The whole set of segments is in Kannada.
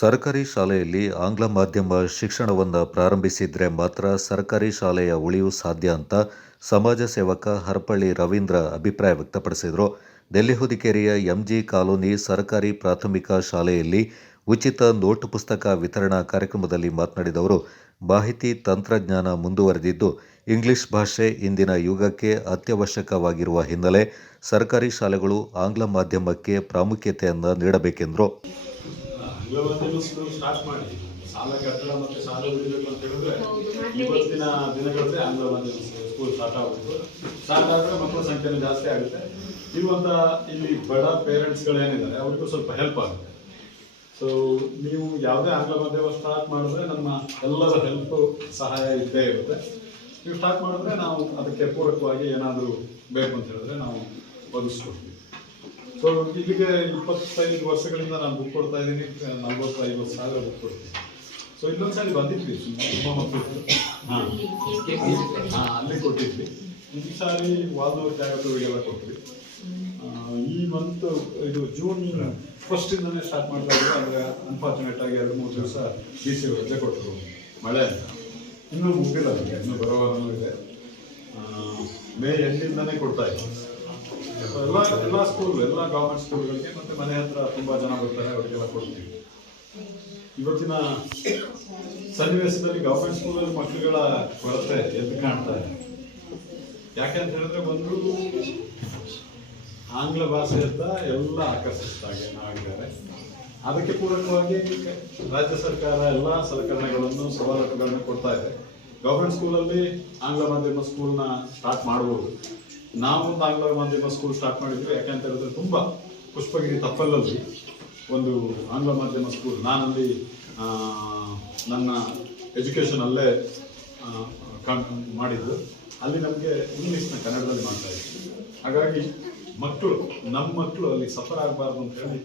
ಸರ್ಕಾರಿ ಶಾಲೆಯಲ್ಲಿ ಆಂಗ್ಲ ಮಾಧ್ಯಮ ಶಿಕ್ಷಣವನ್ನು ಪ್ರಾರಂಭಿಸಿದ್ರೆ ಮಾತ್ರ ಸರ್ಕಾರಿ ಶಾಲೆಯ ಉಳಿವು ಸಾಧ್ಯ ಅಂತ ಸಮಾಜ ಸೇವಕ ಹರಪಳ್ಳಿ ರವೀಂದ್ರ ಅಭಿಪ್ರಾಯ ವ್ಯಕ್ತಪಡಿಸಿದರು. ನೆಲ್ಲಿ ಹುದಿಕೇರಿಯ ಎಂಜಿ ಕಾಲೋನಿ ಸರ್ಕಾರಿ ಪ್ರಾಥಮಿಕ ಶಾಲೆಯಲ್ಲಿ ಉಚಿತ ನೋಟ್ ಪುಸ್ತಕ ವಿತರಣಾ ಕಾರ್ಯಕ್ರಮದಲ್ಲಿ ಮಾತನಾಡಿದ ಅವರು, ಮಾಹಿತಿ ತಂತ್ರಜ್ಞಾನ ಮುಂದುವರೆದಿದ್ದು ಇಂಗ್ಲಿಷ್ ಭಾಷೆ ಇಂದಿನ ಯುಗಕ್ಕೆ ಅತ್ಯವಶ್ಯಕವಾಗಿರುವ ಹಿನ್ನೆಲೆ ಸರ್ಕಾರಿ ಶಾಲೆಗಳು ಆಂಗ್ಲ ಮಾಧ್ಯಮಕ್ಕೆ ಪ್ರಾಮುಖ್ಯತೆಯನ್ನು ನೀಡಬೇಕೆಂದರು. ಆಂಗ್ಲ ಮಾಧ್ಯಮ ಸ್ಕೂಲ್ ಸ್ಟಾರ್ಟ್ ಮಾಡಿ ಶಾಲಾ ಕಟ್ಟಡ ಮತ್ತು ಶಾಲೆ ಉಳಿಬೇಕು ಅಂತ ಹೇಳಿದ್ರೆ ಇವತ್ತಿನ ದಿನಗಳಲ್ಲಿ ಆಂಗ್ಲ ಮಾಧ್ಯಮ ಸ್ಕೂಲ್ ಸ್ಟಾರ್ಟ್ ಆಗಬೇಕು. ಸ್ಟಾರ್ಟ್ ಆದರೆ ಮಕ್ಕಳ ಸಂಖ್ಯೆನೂ ಜಾಸ್ತಿ ಆಗುತ್ತೆ. ಇಲ್ಲಿ ಬಡ ಪೇರೆಂಟ್ಸ್ಗಳೇನಿದ್ದಾರೆ ಅವ್ರಿಗೂ ಸ್ವಲ್ಪ ಹೆಲ್ಪ್ ಆಗುತ್ತೆ. ಸೊ ನೀವು ಯಾವುದೇ ಆಂಗ್ಲ ಮಾಧ್ಯಮ ಸ್ಟಾರ್ಟ್ ಮಾಡಿದ್ರೆ ನಮ್ಮ ಎಲ್ಲರ ಹೆಲ್ಪ್ ಸಹಾಯ ಇದ್ದೇ ಇರುತ್ತೆ. ನೀವು ಸ್ಟಾರ್ಟ್ ಮಾಡಿದ್ರೆ ನಾವು ಅದಕ್ಕೆ ಪೂರಕವಾಗಿ ಏನಾದರೂ ಬೇಕು ಅಂತ ಹೇಳಿದ್ರೆ ನಾವು ಒದಗಿಸ್ಕೊಡ್ತೀವಿ. ಸೊ ಇಲ್ಲಿಗೆ 25 ವರ್ಷಗಳಿಂದ ನಾನು ಬುಕ್ ಕೊಡ್ತಾ ಇದ್ದೀನಿ. 40-50 ಸಾವಿರ ಬುಕ್ ಕೊಡ್ತೀನಿ. ಸೊ ಇನ್ನೊಂದ್ಸರಿ ಬಂದಿದ್ವಿ ತುಂಬ ಮಕ್ಕಳು ಅಲ್ಲಿ ಕೊಟ್ಟಿದ್ವಿ. ಈ ಸಾರಿ ವಾಲ್ನೂರು ಜಾಗಗಳಿಗೆಲ್ಲ ಕೊಟ್ವಿ. ಈ ಮಂತ್ ಇದು ಜೂನ್ 1 ಸ್ಟಾರ್ಟ್ ಮಾಡ್ತಾ ಇದ್ರು. ಅಂದರೆ ಅನ್ಫಾರ್ಚುನೇಟ್ ಆಗಿ 2-3 ದಿವಸ DC ರಜೆ ಕೊಟ್ಟರು ಮಳೆ ಅಂತ. ಇನ್ನೂ ಮುಗಿಲ್ಲ, ಅದಕ್ಕೆ ಇನ್ನೂ ಬರೋವರೆಗೂ ಇದೆ. ಮೇ ಎಂಡಿಂದನೇ ಕೊಡ್ತಾ ಇದ್ದೀವಿ. ಎಲ್ಲ ಸ್ಕೂಲ್, ಎಲ್ಲ ಗೌರ್ಮೆಂಟ್ ಸ್ಕೂಲ್ಗಳಿಗೆ ಮತ್ತೆ ಮನೆ ಹತ್ರ ತುಂಬಾ ಜನ ಬರ್ತಾರೆ, ಅವರಿಗೆಲ್ಲ ಕೊಡ್ತೀವಿ. ಇವತ್ತಿನ ಸನ್ನಿವೇಶದಲ್ಲಿ ಗೌರ್ಮೆಂಟ್ ಸ್ಕೂಲಲ್ಲಿ ಮಕ್ಕಳುಗಳ ಕೊರತೆ ಎದ್ದು ಕಾಣ್ತಾ ಇದೆ. ಯಾಕೆ ಅಂತ ಹೇಳಿದ್ರೆ, ಒಂದು ಆಂಗ್ಲ ಭಾಷೆಯತ್ತ ಎಲ್ಲ ಆಕರ್ಷಿತರಾಗಿದ್ದಾರೆ. ಅದಕ್ಕೆ ಪೂರಕವಾಗಿ ರಾಜ್ಯ ಸರ್ಕಾರ ಎಲ್ಲ ಸಲಕರಣೆಗಳನ್ನು, ಸವಲತ್ತುಗಳನ್ನು ಕೊಡ್ತಾ ಇದೆ. ಗೌರ್ಮೆಂಟ್ ಸ್ಕೂಲಲ್ಲಿ ಆಂಗ್ಲ ಮಾಧ್ಯಮ ಸ್ಕೂಲ್ನ ಸ್ಟಾರ್ಟ್ ಮಾಡ್ಬೋದು. ನಾವೊಂದು ಆಂಗ್ಲ ಮಾಧ್ಯಮ ಸ್ಕೂಲ್ ಸ್ಟಾರ್ಟ್ ಮಾಡಿದ್ವಿ. ಯಾಕೆಂತ ಹೇಳಿದ್ರೆ, ತುಂಬ ಪುಷ್ಪಗಿರಿ ತಪ್ಪಲಲ್ಲಿ ಒಂದು ಆಂಗ್ಲ ಮಾಧ್ಯಮ ಸ್ಕೂಲ್, ನಾನಲ್ಲಿ ನನ್ನ ಎಜುಕೇಷನ್ ಅಲ್ಲೇ ಮಾಡಿದ್ದು. ಅಲ್ಲಿ ನಮಗೆ ಇಂಗ್ಲೀಷ್ನ ಕನ್ನಡದಲ್ಲಿ ಮಾಡ್ತಾ ಇದ್ವಿ. ಹಾಗಾಗಿ ನಮ್ಮ ಮಕ್ಕಳು ಅಲ್ಲಿ ಸಫರ್ ಆಗಬಾರ್ದು ಅಂತ ಹೇಳಿ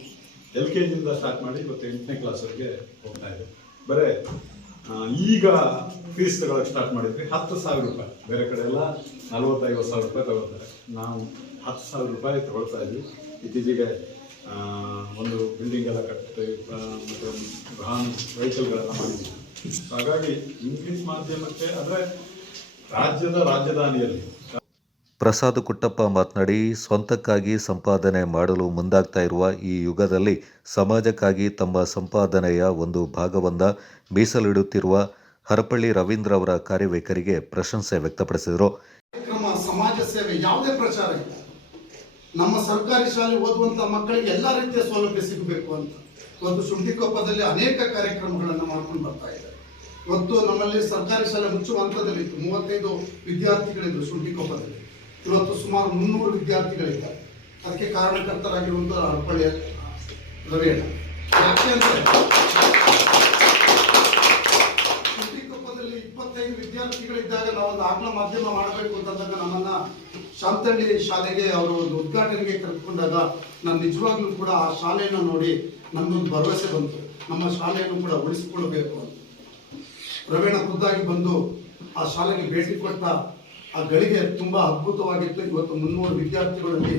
LKGಯಿಂದ ಸ್ಟಾರ್ಟ್ ಮಾಡಿ ಇವತ್ತು 8ನೇ ಕ್ಲಾಸ್ವರೆಗೆ ಹೋಗ್ತಾ ಇದೆ. ಬರೇ ಈಗ ಫೀಸ್ ತಗೊಳಕ್ಕೆ ಸ್ಟಾರ್ಟ್ ಮಾಡಿದ್ವಿ. 10,000 ರೂಪಾಯಿ. ಬೇರೆ ಕಡೆ ಎಲ್ಲ 40-50 ಸಾವಿರ ರೂಪಾಯಿ ತಗೊಳ್ತಾರೆ. ನಾವು 10,000 ರೂಪಾಯಿ ತಗೊಳ್ತಾ ಇದ್ವಿ. ಇತ್ತೀಚೆಗೆ ಒಂದು ಬಿಲ್ಡಿಂಗ್ ಎಲ್ಲ ಕಟ್ಟಿ ಮತ್ತು ವಾಹನ ವೆಹಿಕಲ್ಗಳೆಲ್ಲ ಮಾಡಿದ್ವಿ. ಹಾಗಾಗಿ ಇಂಗ್ಲೀಷ್ ಮಾಧ್ಯಮಕ್ಕೆ ಅಂದರೆ ರಾಜ್ಯದ ರಾಜಧಾನಿಯಲ್ಲಿ ಪ್ರಸಾದ್ ಕುಟ್ಟಪ್ಪ ಮಾತನಾಡಿ, ಸ್ವಂತಕ್ಕಾಗಿ ಸಂಪಾದನೆ ಮಾಡಲು ಮುಂದಾಗ್ತಾ ಇರುವ ಈ ಯುಗದಲ್ಲಿ ಸಮಾಜಕ್ಕಾಗಿ ತಮ್ಮ ಸಂಪಾದನೆಯ ಒಂದು ಭಾಗವನ್ನು ಮೀಸಲಿಡುತ್ತಿರುವ ಹರಪಳ್ಳಿ ರವೀಂದ್ರ ಅವರ ಕಾರ್ಯವೈಖರಿಗೆ ಪ್ರಶಂಸೆ ವ್ಯಕ್ತಪಡಿಸಿದರು. ಸಮಾಜ ಸೇವೆ ಯಾವುದೇ ಪ್ರಚಾರ ಇಲ್ಲ. ನಮ್ಮ ಸರ್ಕಾರಿ ಶಾಲೆ ಓದುವಂತ ಮಕ್ಕಳಿಗೆ ಎಲ್ಲ ರೀತಿಯ ಸೌಲಭ್ಯ ಸಿಗಬೇಕು ಅಂತ ಇವತ್ತು ಶುಂಠಿಕೊಪ್ಪದಲ್ಲಿ ಅನೇಕ ಕಾರ್ಯಕ್ರಮಗಳನ್ನು ಮಾಡ್ಕೊಂಡು ಬರ್ತಾ ಇದ್ದಾರೆ. ಇವತ್ತು ನಮ್ಮಲ್ಲಿ ಸರ್ಕಾರಿ ಶಾಲೆ ಮುಚ್ಚುವ ಹಂತದಲ್ಲಿ 35 ವಿದ್ಯಾರ್ಥಿಗಳಿದ್ರು ಶುಂಠಿಕೊಪ್ಪದಲ್ಲಿ. ಇವತ್ತು ಸುಮಾರು 300 ವಿದ್ಯಾರ್ಥಿಗಳಿದ್ದಾರೆ. ಅದಕ್ಕೆ ಕಾರಣಕರ್ತರಾಗಿರುವಂತಹ ಹರಪಳ್ಳಿ ರವೀಂದ್ರ. ಯಾಕೆ ಅಂದರೆ ಶುಂಠಿಕೊಪ್ಪದಲ್ಲಿ 25 ವಿದ್ಯಾರ್ಥಿಗಳಿದ್ದಾಗ ನಾವೊಂದು ಆಂಗ್ಲ ಮಾಧ್ಯಮ ಮಾಡಬೇಕು ಅಂತಂದಾಗ ನಮ್ಮನ್ನ ಶಾಂತಳ್ಳಿ ಶಾಲೆಗೆ ಅವರು ಒಂದು ಉದ್ಘಾಟನೆಗೆ ಕರೆದುಕೊಂಡಾಗ ನಾನು ನಿಜವಾಗ್ಲೂ ಕೂಡ ಆ ಶಾಲೆಯನ್ನು ನೋಡಿ ನನ್ನೊಂದು ಭರವಸೆ ಬಂತು, ನಮ್ಮ ಶಾಲೆಯನ್ನು ಕೂಡ ಉಳಿಸಿಕೊಳ್ಬೇಕು ಅಂತ. ರವೀಣ ಖುದ್ದಾಗಿ ಬಂದು ಆ ಶಾಲೆಗೆ ಭೇಟಿ ಕೊಟ್ಟ ಆ ಗಳಿಗೆ ತುಂಬಾ ಅದ್ಭುತವಾಗಿತ್ತು. ಇವತ್ತು 300 ವಿದ್ಯಾರ್ಥಿಗಳಲ್ಲಿ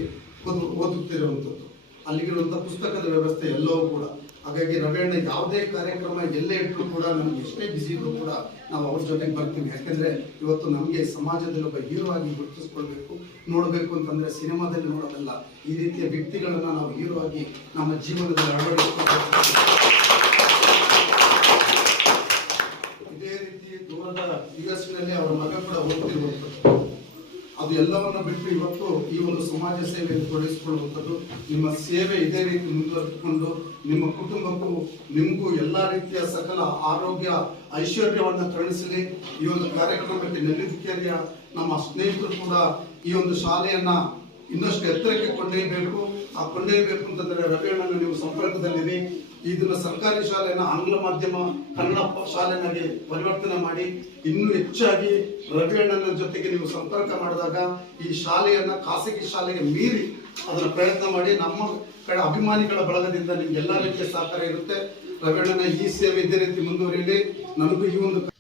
ಓದುತ್ತಿರುವಂಥದ್ದು, ಅಲ್ಲಿಗಿರುವಂಥ ಪುಸ್ತಕದ ವ್ಯವಸ್ಥೆ ಎಲ್ಲವೂ ಕೂಡ. ಹಾಗಾಗಿ ರವೀಣ ಯಾವುದೇ ಕಾರ್ಯಕ್ರಮ ಎಲ್ಲೇ ಇಟ್ಟರು ಕೂಡ, ನಮ್ಗೆ ಎಷ್ಟೇ ಬಿಸಿ ಇದ್ರು ಕೂಡ ನಾವು ಅವ್ರ ಜೊತೆಗೆ ಬರ್ತೀವಿ. ಯಾಕೆಂದ್ರೆ ಇವತ್ತು ನಮಗೆ ಸಮಾಜದಲ್ಲಿ ಒಬ್ಬ ಹೀರೋ ಆಗಿ ಗುರುತಿಸ್ಕೊಳ್ಬೇಕು, ನೋಡಬೇಕು ಅಂತಂದ್ರೆ ಸಿನಿಮಾದಲ್ಲಿ ನೋಡೋದಲ್ಲ, ಈ ರೀತಿಯ ವ್ಯಕ್ತಿಗಳನ್ನ ನಾವು ಹೀರೋ ಆಗಿ ನಮ್ಮ ಜೀವನದಲ್ಲಿ ಅಳವಡಿಸ್ಕೊಳ್ಬೇಕು. ಇದೇ ರೀತಿ ದೂರದ US ಅವರ ಮಗ ಕೂಡ ಓದ್ತಿರುವಂಥದ್ದು. ಅದು ಎಲ್ಲವನ್ನ ಬಿಟ್ಟು ಇವತ್ತು ಈ ಒಂದು ಸಮಾಜ ಸೇವೆಯನ್ನು ತೊಡಗಿಸಿಕೊಳ್ಳುವಂಥದ್ದು. ನಿಮ್ಮ ಸೇವೆ ಇದೇ ರೀತಿ ಮುಂದುವರೆದುಕೊಂಡು ನಿಮ್ಮ ಕುಟುಂಬಕ್ಕೂ ನಿಮಗೂ ಎಲ್ಲಾ ರೀತಿಯ ಸಕಲ ಆರೋಗ್ಯ ಐಶ್ವರ್ಯವನ್ನ ಕರುಣಿಸಲಿ. ಈ ಒಂದು ಕಾರ್ಯಕ್ರಮಕ್ಕೆ ನೆಲ್ಲಿ ಹುದಿಕೇರಿಯ ನಮ್ಮ ಸ್ನೇಹಿತರು ಕೂಡ ಈ ಒಂದು ಶಾಲೆಯನ್ನ ಇನ್ನಷ್ಟು ಎತ್ತರಕ್ಕೆ ಕೊಂಡೊಯ್ಯಬೇಕು. ಆ ಕೊಂಡೊಯ್ಯಬೇಕು ಅಂತಂದ್ರೆ ರವೀಣನ ನೀವು ಸಂಪರ್ಕದಲ್ಲಿರಿ. ಇದನ್ನ ಸರ್ಕಾರಿ ಶಾಲೆಯನ್ನ ಆಂಗ್ಲ ಮಾಧ್ಯಮ ಕನ್ನಡ ಶಾಲೆನಾಗಿ ಪರಿವರ್ತನೆ ಮಾಡಿ ಇನ್ನೂ ಹೆಚ್ಚಾಗಿ ರವೀಣನ ಜೊತೆಗೆ ನೀವು ಸಂಪರ್ಕ ಮಾಡಿದಾಗ ಈ ಶಾಲೆಯನ್ನ ಖಾಸಗಿ ಶಾಲೆಗೆ ಮೀರಿ ಅದನ್ನ ಪ್ರಯತ್ನ ಮಾಡಿ. ನಮ್ಮ ಕಡೆ ಅಭಿಮಾನಿಗಳ ಬಳಗದಿಂದ ನಿಮ್ಗೆ ಎಲ್ಲಾ ರೀತಿಯ ಸಹಕಾರ ಇರುತ್ತೆ. ರವೀಣನ ಈ ಸೇವೆ ಇದೇ ರೀತಿ ಮುಂದುವರಿಯಲಿ. ನನಗೂ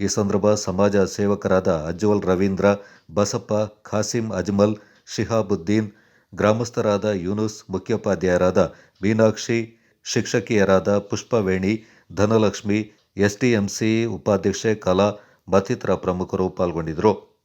ಈ ಸಂದರ್ಭ ಸಮಾಜ ಸೇವಕರಾದ ಅಜ್ವಲ್ ರವೀಂದ್ರ, ಬಸಪ್ಪ, ಖಾಸಿಂ ಅಜ್ಮಲ್, ಶಿಹಾಬುದ್ದೀನ್, ಗ್ರಾಮಸ್ಥರಾದ ಯೂನುಸ್, ಮುಖ್ಯೋಪಾಧ್ಯಾಯರಾದ ಮೀನಾಕ್ಷಿ, ಶಿಕ್ಷಕಿಯರಾದ ಪುಷ್ಪವೇಣಿ, ಧನಲಕ್ಷ್ಮಿ, ಎಸ್ಡಿಎಂಸಿ ಉಪಾಧ್ಯಕ್ಷೆ ಕಲಾ ಮತ್ತಿತರ ಪ್ರಮುಖರು ಪಾಲ್ಗೊಂಡಿದ್ದರು.